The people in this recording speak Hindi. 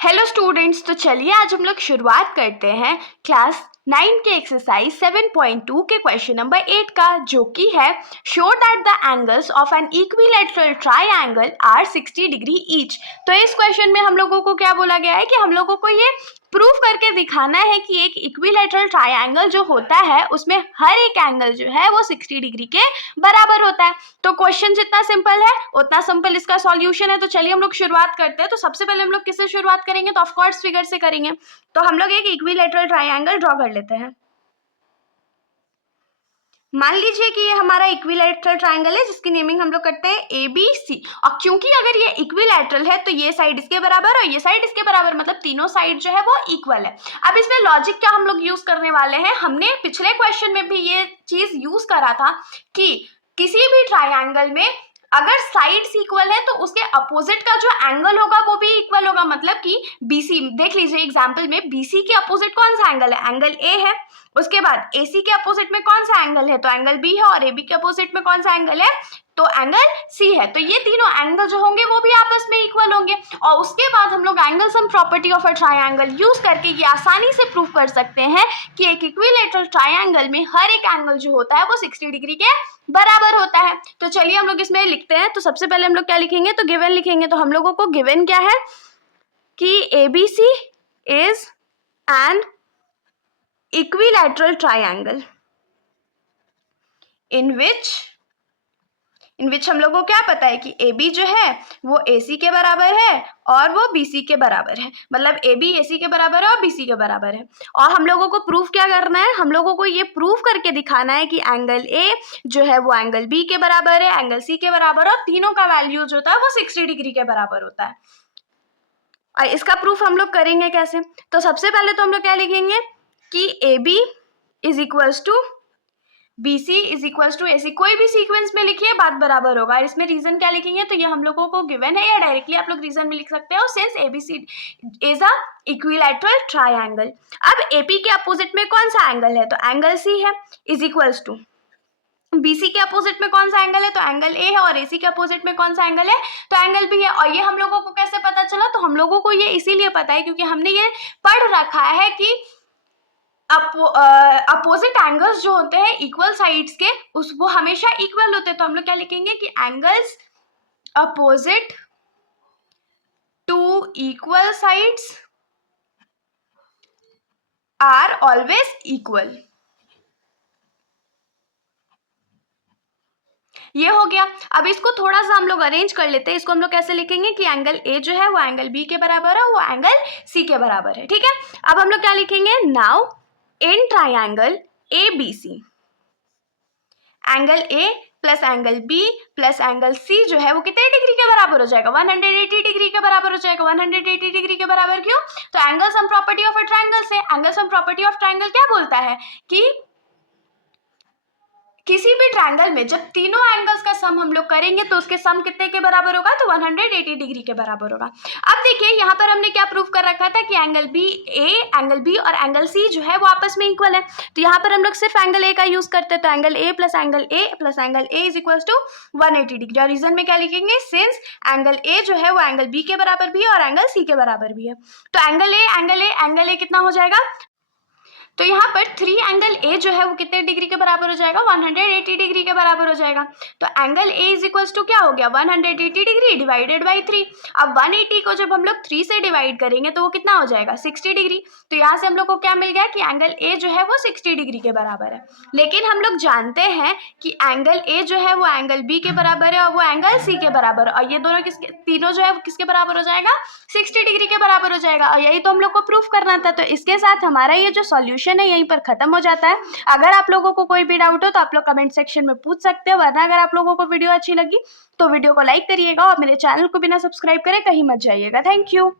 हेलो स्टूडेंट्स, तो चलिए आज हम लोग शुरुआत करते हैं क्लास 9 के एक्सरसाइज 7.2 के क्वेश्चन नंबर 8 का, जो कि है show that the angles of an equilateral triangle are 60 degree each. तो इस क्वेश्चन में हम लोगों को क्या बोला गया है कि हम लोगों को ये प्रूफ करके दिखाना है कि एक इक्विलैटरल ट्रायंगल जो होता है उसमें हर एक एंगल जो है वो 60 डिग्री के बराबर होता है। तो क्वेश्चन जितना सिंपल है उतना सिंपल इसका सॉल्यूशन है। तो चलिए हम लोग शुरुआत करते हैं। तो सबसे पहले हम लोग किससे शुरुआत करेंगे? तो ऑफ कोर्स फिगर से करेंगे। तो हम लोग एक इक्विलैटरल ट्रायंगल ड्रॉ कर लेते हैं। मान लीजिए कि ये हमारा इक्विलैटरल ट्रायंगल है जिसकी नेमिंग हम लोग करते हैं ABC। और क्योंकि अगर ये इक्विलैटरल है तो ये साइड इसके बराबर और ये साइड इसके बराबर, मतलब तीनों साइड जो है वो इक्वल है। अब इसमें लॉजिक क्या हम लोग यूज करने वाले हैं? हमने पिछले क्वेश्चन में भी ये चीज यूज करा था कि किसी भी ट्रायंगल में अगर साइड्स इक्वल है तो उसके अपोजिट का जो एंगल होगा वो भी इक्वल होगा। मतलब कि BC, देख लीजिए एग्जांपल में BC के अपोजिट कौन सा एंगल है? एंगल A है। उसके बाद AC के अपोजिट में कौन सा एंगल है? तो एंगल B है। और AB के अपोजिट में कौन सा एंगल है? तो एंगल C है। तो ये तीनों एंगल जो होंगे वो भी आपस में इक्वल होंगे। और उसके बाद हम लोग angle sum property of a triangle use करके ये आसानी से प्रूव कर सकते हैं कि एक इक्विलैटरल ट्रायंगल में हर एक एंगल जो होता है वो 60 डिग्री के बराबर होता है। तो चलिए हम लोग इसमें लिखते हैं। तो सबसे पहले हम लोग क्या लिखेंगे? तो गिवन लिखेंगे। तो हम लोगों को गिवन क्या है कि ABC is an equilateral triangle in which हम लोगों को क्या पता है कि AB जो है वो AC के बराबर है और वो BC के बराबर है। मतलब AB AC के बराबर है और BC के बराबर है। और हम लोगों को प्रूफ क्या करना है? हम लोगों को ये प्रूफ करके दिखाना है कि एंगल A जो है वो एंगल B के बराबर है, एंगल C के बराबर है और तीनों का वैल्यू जो होता है वो 60 डिग्री के बराबर होता है। और इसका प्रूफ हम लोग करेंगे कैसे? तो सबसे पहले तो हम लोग क्या लिखेंगे कि AB is equals to BC is equals to AC। कोई भी सीक्वेंस में लिखिए, बात बराबर होगा। और इसमें रीजन क्या लिखेंगे? तो ये हम लोगों को गिवन है या डायरेक्टली आप लोग रीजन में लिख सकते हो, since ABC is a equilateral triangle. अब AP के अपोजिट में कौन सा एंगल है? तो एंगल C है, इज इक्वल्स टू BC के अपोजिट में कौन सा एंगल है? तो एंगल A है। और AC के अपोजिट में कौन सा एंगल है? तो एंगल B है। और ये हम लोगों को कैसे पता चला? तो हम लोगों को ये इसीलिए पता है क्योंकि हमने ये पढ़ रखा है कि अपोजिट एंगल्स जो होते हैं इक्वल साइड्स के वो हमेशा इक्वल होते हैं। तो हम लोग क्या लिखेंगे कि angles opposite to equal sides are always equal. ये हो गया। अब इसको थोड़ा सा हम लोग अरेंज कर लेते हैं। इसको हम लोग कैसे लिखेंगे कि एंगल A जो है वो एंगल B के बराबर है, वो एंगल C के बराबर है। ठीक है, अब हम लोग क्या लिखेंगे? Now in triangle ABC angle A plus angle B plus angle C जो है वो कितने डिग्री के बराबर हो जाएगा? 180 डिग्री के बराबर हो जाएगा। 180 डिग्री के बराबर क्यों? तो angle sum property of a triangle से, angle sum property of triangle क्या बोलता है कि किसी भी ट्रायंगल में जब तीनों एंगल्स का सम हम लोग करेंगे तो उसके सम कितने के बराबर होगा? तो 180 डिग्री के बराबर होगा। अब देखिए यहाँ पर हमने क्या प्रूफ कर रखा था कि एंगल एंगल B और एंगल C जो है वो आपस में इक्वल है। तो यहाँ पर हम लोग सिर्फ एंगल A का यूज करते हैं। तो angle A plus angle A plus angle A is equal to 180 degree. और रीजन में क्या लिखेंगे? सिंस एंगल A जो है वो एंगल B के बराबर भी है और एंगल C के बराबर भी है। तो एंगल A कितना हो जाएगा? तो यहाँ पर 3 एंगल A जो है वो कितने डिग्री के बराबर हो जाएगा? 180 डिग्री के बराबर हो जाएगा। तो angle A is equals to क्या हो गया? 180 डिग्री डिवाइडेड बाई 3। अब 180 को जब हम लोग 3 से डिवाइड करेंगे तो वो कितना हो जाएगा? 60 डिग्री। तो यहाँ से हम लोग को क्या मिल गया कि एंगल A जो है वो 60 डिग्री के बराबर है। लेकिन हम लोग जानते हैं कि एंगल A जो है वो एंगल B के बराबर है और वो एंगल C के बराबर है। और ये दोनों तीनों जो है वो किसके बराबर हो जाएगा? 60 डिग्री के बराबर हो जाएगा। और यही तो हम लोग को प्रूफ करना था। तो इसके साथ हमारा ये जो सॉल्यूशन है यहीं पर खत्म हो जाता है। अगर आप लोगों को कोई भी डाउट हो तो आप लोग कमेंट सेक्शन में पूछ सकते हो, वरना अगर आप लोगों को वीडियो अच्छी लगी तो वीडियो को लाइक करिएगा और मेरे चैनल को बिना सब्सक्राइब करे कहीं मत जाइएगा। Thank you.